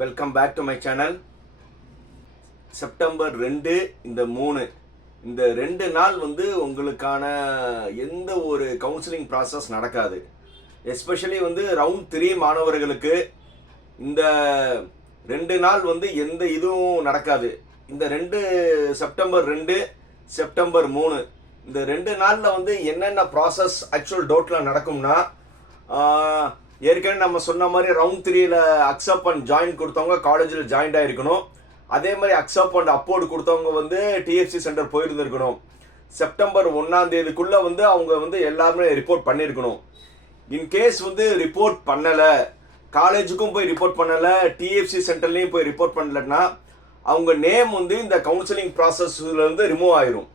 Welcome back to my channel. September 2 இந்த 3 இந்த 2 நாள் வந்து உங்களுக்கான எந்த ஒரு கவுன்சிலிங் ப்ராசஸ் நடக்காது. எஸ்பெஷலி வந்து ரவுண்ட் 3 மாணவர்களுக்கு இந்த 2 நாள் வந்து எந்த இதுவும் நடக்காது. இந்த செப்டம்பர் 2 செப்டம்பர் 3 இந்த 2 நாளில் வந்து என்னென்ன ப்ராசஸ் ஆக்சுவல் டோட்டில் நடக்கும்னா, ஏற்கனவே நம்ம சொன்ன மாதிரி ரவுண்ட் 3ல அக்செப்ட் அண்ட் ஜாயின் கொடுத்தவங்க காலேஜில் ஜாயின்ட் ஆகிருக்கணும். அதே மாதிரி அக்செப்ட் அண்ட் அப்போர்டு கொடுத்தவங்க வந்து டிஎஃப்சி சென்டர் போயிருந்துருக்கணும். செப்டம்பர் 1ஆம் தேதிக்குள்ளே வந்து அவங்க வந்து எல்லாருமே ரிப்போர்ட் பண்ணியிருக்கணும். இன்கேஸ் வந்து ரிப்போர்ட் பண்ணலை, காலேஜுக்கும் போய் ரிப்போர்ட் பண்ணலை, டிஎஃப்சி சென்டர்லேயும் போய் ரிப்போர்ட் பண்ணலைன்னா அவங்க நேம் வந்து இந்த கவுன்சிலிங் ப்ராசஸ்லேருந்து ரிமூவ் ஆயிரும்.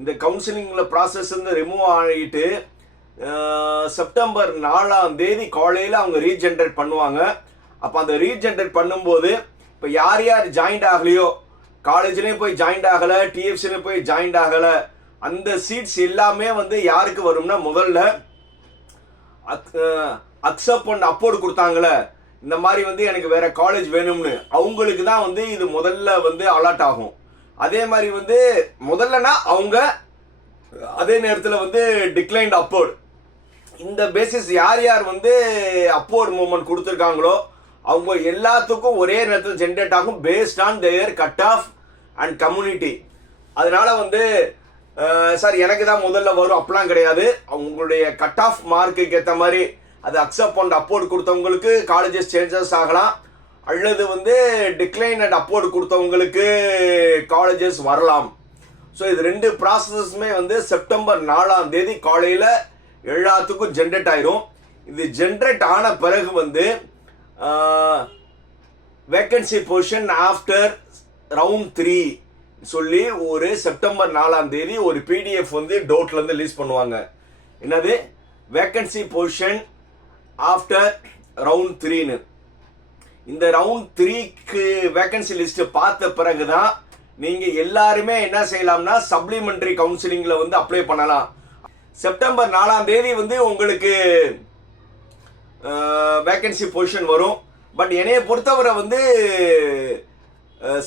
இந்த கவுன்சிலிங்கில் ப்ராசஸ் வந்து ரிமூவ் ஆகிட்டு செப்டம்பர் 4ஆம் தேதி காலையில் அவங்க ரீஜென்ரேட் பண்ணுவாங்க. அப்போ அந்த ரீஜென்ரேட் பண்ணும்போது இப்போ யார் யார் ஜாயின்ட் ஆகலையோ, காலேஜ்லேயும் போய் ஜாயின்ட் ஆகலை, டிஎஃப்சிலையும் போய் ஜாயின்ட் ஆகலை, அந்த சீட்ஸ் எல்லாமே வந்து யாருக்கு வரும்னா, முதல்ல அக்செப்ட் அண்ட் அப்போர்டு கொடுத்தாங்களே, இந்த மாதிரி வந்து எனக்கு வேற காலேஜ் வேணும்னு, அவங்களுக்கு தான் வந்து இது முதல்ல வந்து அலாட் ஆகும். அதே மாதிரி வந்து முதல்லனா அவங்க அதே நேரத்தில் வந்து டிக்ளைன்ட் அப்போர்டு, இந்த பேசிஸ் யார் யார் வந்து அப்போர்டு மூவ்மெண்ட் கொடுத்துருக்காங்களோ அவங்க எல்லாத்துக்கும் ஒரே நேரத்தில் ஜென்ரேட் ஆகும் based on their cut off and community. அதனால வந்து சார் எனக்கு தான் முதல்ல வரும் அப்படிலாம் கிடையாது. அவங்களுடைய கட் ஆஃப் மார்க்குக்கு ஏற்ற மாதிரி அது அக்செப்ட் அண்ட் அப்போர்டு கொடுத்தவங்களுக்கு காலேஜஸ் சேஞ்சஸ் ஆகலாம், அல்லது வந்து டிக்ளைன் அண்ட் அப்போர்டு கொடுத்தவங்களுக்கு காலேஜஸ் வரலாம். ஸோ இது 2 ப்ராசஸுமே வந்து செப்டம்பர் 4ஆம் தேதி காலையில் எல்லாத்துக்கும் ஜென்ரேட் ஆயிரும். இது ஜென்ரேட் ஆன பிறகு வந்து வேக்கன்சி பொசிஷன் ஆஃப்டர் ரவுண்ட் 3 சொல்லி ஒரு செப்டம்பர் 4ஆம் தேதி ஒரு பிடிஎஃப் வந்து டோட்லேருந்து ரிலீஸ் பண்ணுவாங்க. என்னது வேக்கன்சி பொசிஷன் ஆஃப்டர் ரவுண்ட் 3ன்னு. இந்த ரவுண்ட் 3க்கு வேக்கன்சி லிஸ்ட் பார்த்த பிறகு தான் நீங்கள் எல்லாருமே என்ன செய்யலாம்னா சப்ளிமெண்டரி கவுன்சிலிங்கில் வந்து அப்ளை பண்ணலாம். செப்டம்பர் 4ஆம் தேதி வந்து உங்களுக்கு வேக்கன்சி பொசிஷன் வரும். பட் என்னைய பொறுத்தவரை வந்து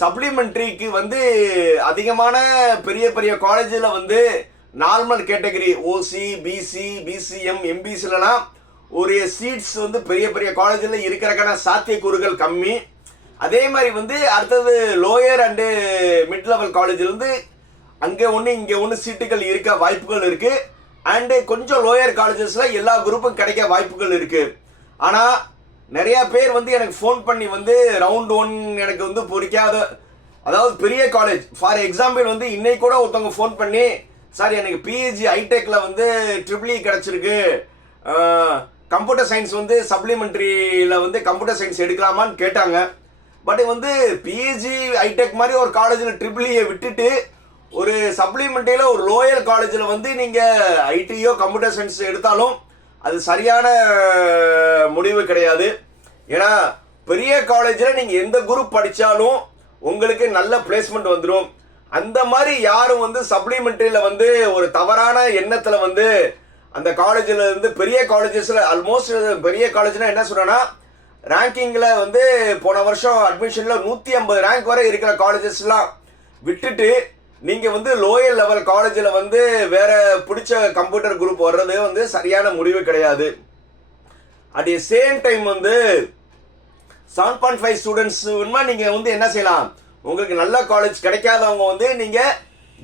சப்ளிமெண்ட்ரிக்கு வந்து அதிகமான பெரிய பெரிய காலேஜில் வந்து நார்மல் கேட்டகரி ஓசி, பிசி, பிசிஎம், எம்பிசிலலாம் ஒரு சீட்ஸ் வந்து பெரிய பெரிய காலேஜில் இருக்கிறக்கான சாத்தியக்கூறுகள் கம்மி. அதே மாதிரி வந்து அடுத்தது லோயர் அண்டு மிட் லெவல் காலேஜில் வந்து அங்கே ஒன்று இங்கே ஒன்று சீட்டுகள் இருக்க வாய்ப்புகள் இருக்குது. அண்டு கொஞ்சம் லோயர் காலேஜஸில் எல்லா குரூப்பும் கிடைக்க வாய்ப்புகள் இருக்குது. ஆனால் நிறையா பேர் வந்து எனக்கு ஃபோன் பண்ணி வந்து ரவுண்ட் 1 எனக்கு வந்து பிடிக்காத, அதாவது பெரிய காலேஜ் ஃபார் எக்ஸாம்பிள் வந்து இன்னைக்கு கூட ஒருத்தவங்க ஃபோன் பண்ணி, சார் எனக்கு பிஹெச்டி ஐடெக்கில் வந்து ட்ரிபிள் கிடச்சிருக்கு, கம்ப்யூட்டர் சயின்ஸ் வந்து சப்ளிமெண்ட்ரியில் வந்து கம்ப்யூட்டர் சயின்ஸ் எடுக்கலாமான்னு கேட்டாங்க. பட் வந்து பிஹெச்டி ஐடெக் மாதிரி ஒரு காலேஜில் ட்ரிபிள்இயை விட்டுட்டு ஒரு சப்ளிமெண்ட்ரியில் ஒரு லோயர் காலேஜில் வந்து நீங்கள் ஐடியோ கம்ப்யூட்டர் சயின்ஸ் எடுத்தாலும் அது சரியான முடிவு கிடையாது. ஏன்னா பெரிய காலேஜில் நீங்கள் எந்த குரூப் படித்தாலும் உங்களுக்கு நல்ல பிளேஸ்மெண்ட் வந்துடும். அந்த மாதிரி யாரும் வந்து சப்ளிமெண்ட்ரியில் வந்து ஒரு தவறான எண்ணத்தில் வந்து அந்த காலேஜில் இருந்து பெரிய காலேஜஸில் ஆல்மோஸ்ட் பெரிய காலேஜ்னால் என்ன சொல்கிறேன்னா, ரேங்கிங்கில் வந்து போன வருஷம் அட்மிஷனில் 150 ரேங்க் வரை இருக்கிற காலேஜஸ்லாம் விட்டுட்டு நீங்கள் வந்து லோயர் லெவல் காலேஜில் வந்து வேற பிடிச்ச கம்ப்யூட்டர் குரூப் வர்றது வந்து சரியான முடிவு கிடையாது. அட் தி சேம் டைம் வந்து 7.5 ஸ்டூடெண்ட்ஸ்னா நீங்கள் வந்து என்ன செய்யலாம், உங்களுக்கு நல்ல காலேஜ் கிடைக்காதவங்க வந்து நீங்கள்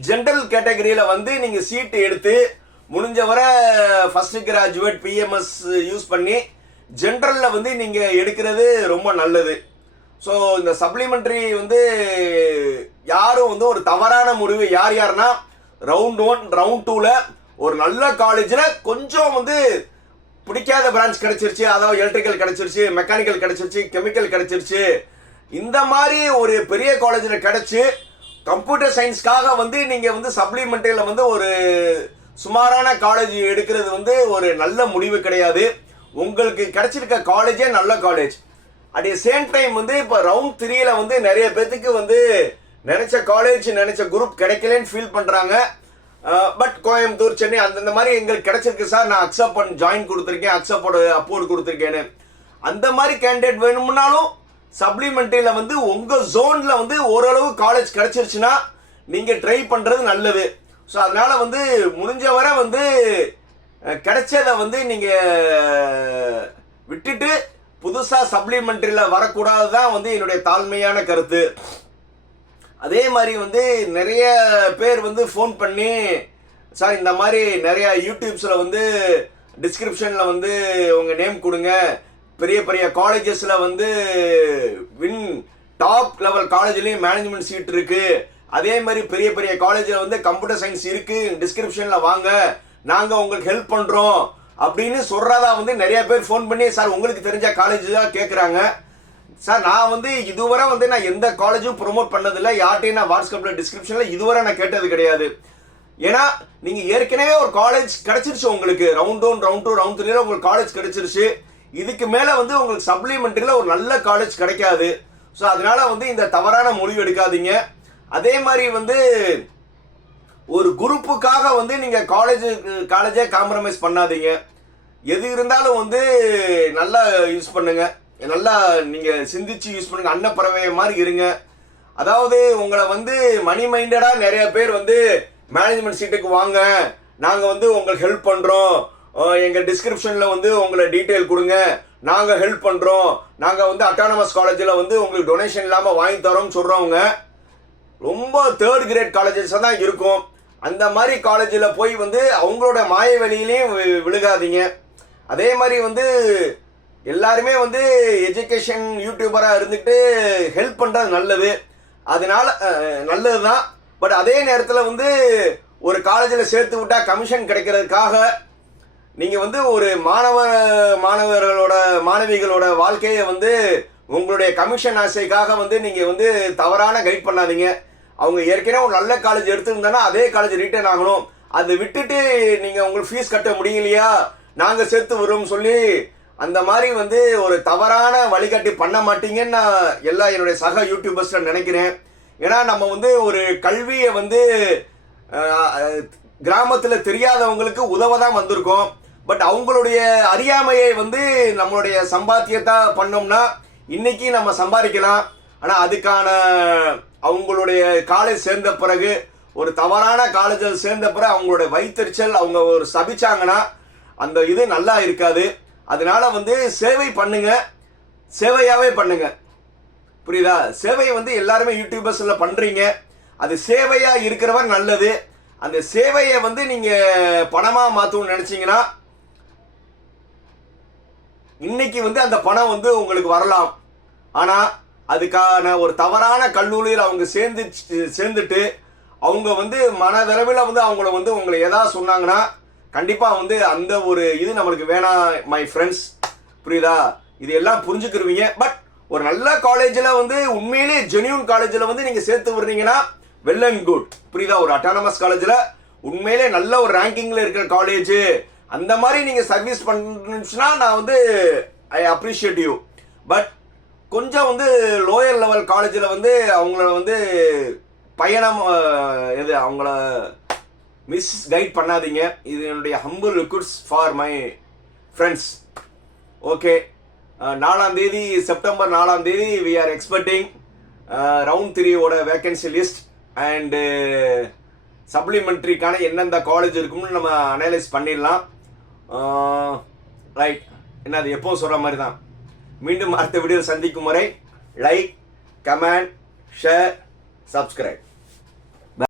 ஜென்ரல் கேட்டகரியில் வந்து நீங்கள் சீட்டு எடுத்து முடிஞ்ச வரை ஃபர்ஸ்ட் கிராஜுவேட் பிஎம்எஸ் யூஸ் பண்ணி ஜென்ரலில் வந்து நீங்கள் எடுக்கிறது ரொம்ப நல்லது. ஸோ இந்த சப்ளிமெண்ட்ரி வந்து யாரும் வந்து ஒரு தவறான முடிவு யார்னா ரவுண்ட் 1 ரவுண்ட் 2ல ஒரு நல்ல காலேஜில் கொஞ்சம் வந்து பிடிக்காத பிரான்ச் கிடைச்சிருச்சு, அதாவது எலக்ட்ரிக்கல் கிடைச்சிருச்சு, மெக்கானிக்கல் கிடைச்சிருச்சு, கெமிக்கல் கிடைச்சிருச்சு, இந்த மாதிரி ஒரு பெரிய காலேஜில் கிடைச்சி கம்ப்யூட்டர் சயின்ஸ்க்காக வந்து நீங்கள் வந்து சப்ளிமெண்ட்ரியில் வந்து ஒரு சுமாரான காலேஜ் எடுக்கிறது வந்து ஒரு நல்ல முடிவு கிடையாது. உங்களுக்கு கிடைச்சிருக்க காலேஜே நல்ல college. At the same time வந்து இப்போ ரவுண்ட் 3ல வந்து நிறைய பேத்துக்கு வந்து நினைச்ச காலேஜ் நினைச்ச குரூப் கிடைக்கலன்னு ஃபீல் பண்ணுறாங்க. பட் கோயம்புத்தூர், சென்னை அந்த மாதிரி எங்களுக்கு கிடைச்சிருக்கு சார், நான் அக்செப்ட் பண்ணி ஜாயின் கொடுத்துருக்கேன், அக்செப்ட் அப்போர்டு கொடுத்துருக்கேன்னு, அந்த மாதிரி கேண்டிடேட் வேணும்னாலும் சப்ளிமெண்ட்ரியில் வந்து உங்கள் ஜோனில் வந்து ஓரளவு காலேஜ் கிடச்சிருச்சுன்னா நீங்கள் ட்ரை பண்ணுறது நல்லது. ஸோ அதனால் வந்து முடிஞ்ச வரை வந்து கிடைச்சதை வந்து நீங்கள் விட்டுட்டு புதுசாக சப்ளிமெண்ட்ரியில் வரக்கூடாது தான் வந்து என்னுடைய தாழ்மையான கருத்து. அதே மாதிரி வந்து நிறைய பேர் வந்து ஃபோன் பண்ணி, சார் இந்த மாதிரி நிறைய யூடியூப்ஸில் வந்து டிஸ்கிரிப்ஷனில் வந்து உங்கள் நேம் கொடுங்க, பெரிய பெரிய காலேஜஸில் வந்து டாப் லெவல் காலேஜ்லேயும் மேனேஜ்மெண்ட் சீட் இருக்குது, அதே மாதிரி பெரிய பெரிய காலேஜில் வந்து கம்ப்யூட்டர் சயின்ஸ் இருக்குது, டிஸ்கிரிப்ஷனில் வாங்க நாங்கள் உங்களுக்கு ஹெல்ப் பண்ணுறோம் அப்படின்னு சொல்கிறதா வந்து நிறைய பேர் ஃபோன் பண்ணி சார் உங்களுக்கு தெரிஞ்ச காலேஜ் தான் கேட்குறாங்க. சார் நான் வந்து இதுவரை வந்து நான் எந்த காலேஜும் ப்ரொமோட் பண்ணதில்லை, யார்ட்டையும் நான் வாட்ஸ்அப்பில் டிஸ்கிரிப்ஷனில் இதுவரை நான் கேட்டது கிடையாது. ஏன்னா நீங்கள் ஏற்கனவே ஒரு காலேஜ் கிடச்சிருச்சு, உங்களுக்கு ரவுண்ட் 1 ரவுண்ட் 2 ரவுண்ட் 3 உங்களுக்கு காலேஜ் கிடச்சிருச்சு. இதுக்கு மேலே வந்து உங்களுக்கு சப்ளிமெண்ட்ரியில் ஒரு நல்ல காலேஜ் கிடைக்காது. ஸோ அதனால வந்து இந்த தவறான முடிவு எடுக்காதீங்க. அதே மாதிரி வந்து ஒரு குரூப்புக்காக வந்து நீங்கள் காலேஜே காம்ப்ரமைஸ் பண்ணாதீங்க. எது இருந்தாலும் வந்து நல்லா யூஸ் பண்ணுங்க, நல்லா நீங்கள் சிந்திச்சு யூஸ் பண்ணுங்க, அன்னப்பறவை மாதிரி இருங்க. அதாவது உங்களை வந்து மணி மைண்டடாக நிறைய பேர் வந்து மேனேஜ்மெண்ட் சீட்டுக்கு வாங்க, நாங்கள் வந்து உங்களுக்கு ஹெல்ப் பண்ணுறோம், எங்கள் டிஸ்கிரிப்ஷனில் வந்து உங்களை டீட்டெயில் கொடுங்க, நாங்கள் ஹெல்ப் பண்ணுறோம், நாங்கள் வந்து அட்டானமஸ் காலேஜில் வந்து உங்களுக்கு டொனேஷன் இல்லாமல் வாங்கி தரோம்னு சொல்கிறவங்க ரொம்ப 3rd கிரேட் காலேஜஸாக தான் இருக்கும். அந்த மாதிரி காலேஜில் போய் வந்து அவங்களோட மாய வழியிலையும் விழுகாதீங்க. அதே மாதிரி வந்து எல்லாருமே வந்து எஜுகேஷன் யூடியூபராக இருந்துட்டு ஹெல்ப் பண்ணுறது நல்லது, அதனால நல்லது தான். பட் அதே நேரத்தில் வந்து ஒரு காலேஜில் சேர்த்து விட்டால் கமிஷன் கிடைக்கிறதுக்காக நீங்கள் வந்து ஒரு மாணவிகளோட வாழ்க்கையை வந்து உங்களுடைய கமிஷன் ஆசைக்காக வந்து நீங்கள் வந்து தவறான கைட் பண்ணாதீங்க. அவங்க ஏற்கனவே ஒரு நல்ல காலேஜ் எடுத்துருந்தோன்னா அதே காலேஜ் ரிட்டர்ன் ஆகணும். அதை விட்டுட்டு நீங்கள் உங்களுக்கு ஃபீஸ் கட்ட முடியலையா நாங்கள் சேர்த்து வரோம்னு சொல்லி அந்த மாதிரி வந்து ஒரு தவறான வழிகாட்டி பண்ண மாட்டீங்கன்னு நான் எல்லா என்னுடைய சக யூடியூபர்ஸில் நினைக்கிறேன். ஏன்னா நம்ம வந்து ஒரு கல்வியை வந்து கிராமத்தில் தெரியாதவங்களுக்கு உதவ தான் வந்திருக்கோம். பட் அவங்களுடைய அறியாமையை வந்து நம்மளுடைய சம்பாத்தியத்தை பண்ணோம்னா இன்னைக்கு நம்ம சம்பாதிக்கலாம். ஆனால் அதுக்கான அவங்களுடைய காலேஜ் சேர்ந்த பிறகு ஒரு தவறான காலேஜில் சேர்ந்த பிறகு அவங்களுடைய வயிற்றுச்சல் அவங்க ஒரு சபிச்சாங்கன்னா அந்த இது நல்லா இருக்காது. அதனால வந்து சேவை பண்ணுங்க, சேவையாகவே பண்ணுங்க, புரியுதா? சேவை வந்து எல்லாருமே யூடியூபர்ஸில் பண்ணுறீங்க, அது சேவையாக இருக்கிறவர் நல்லது. அந்த சேவையை வந்து நீங்கள் பணமாக மாற்றணும்னு நினச்சிங்கன்னா இன்னைக்கு வந்து அந்த பணம் வந்து உங்களுக்கு வரலாம். ஆனால் அதுக்கான ஒரு தவறான கல்லூரியில் அவங்க சேர்ந்துட்டு அவங்க வந்து மனதளவில் வந்து அவங்கள வந்து உங்களை எதாவது சொன்னாங்கன்னா கண்டிப்பாக வந்து அந்த ஒரு இது நம்மளுக்கு வேணாம் மை ஃப்ரெண்ட்ஸ், புரியுதா? இது எல்லாம் புரிஞ்சுக்கிருவீங்க. பட் ஒரு நல்ல காலேஜில் வந்து உண்மையிலே ஜென்யூன் காலேஜில் வந்து நீங்கள் சேர்த்து விடுறீங்கன்னா வெல் அண்ட் குட், புரியுதா? ஒரு அட்டானமஸ் காலேஜில் உண்மையிலே நல்ல ஒரு ரேங்கிங்கில் இருக்கிற காலேஜ் அந்த மாதிரி நீங்கள் சர்வீஸ் பண்ணுச்சுன்னா நான் வந்து ஐ அப்ரிஷியேட் யூ. பட் கொஞ்சம் வந்து லோயர் லெவல் காலேஜில் வந்து அவங்கள வந்து பயணம் அவங்கள மிஸ் கைட் பண்ணாதீங்க. இது என்னுடைய humble request for my friends. Okay, 4ஆம் தேதி செப்டம்பர் 4ஆம் தேதி வி ஆர் எக்ஸ்பெக்டிங் ரவுண்ட் 3ஓட வேக்கன்சி லிஸ்ட் அண்டு சப்ளிமெண்ட்ரிக்கான எந்தெந்த காலேஜ் இருக்கும்னு நம்ம அனலைஸ் பண்ணிடலாம். ரைட், என்ன அது எப்போவும் சொல்கிற மாதிரி தான். மீண்டும் அடுத்த வீடியோ சந்திக்கும் வரை லைக், கமெண்ட், ஷேர், சப்ஸ்கிரைப்.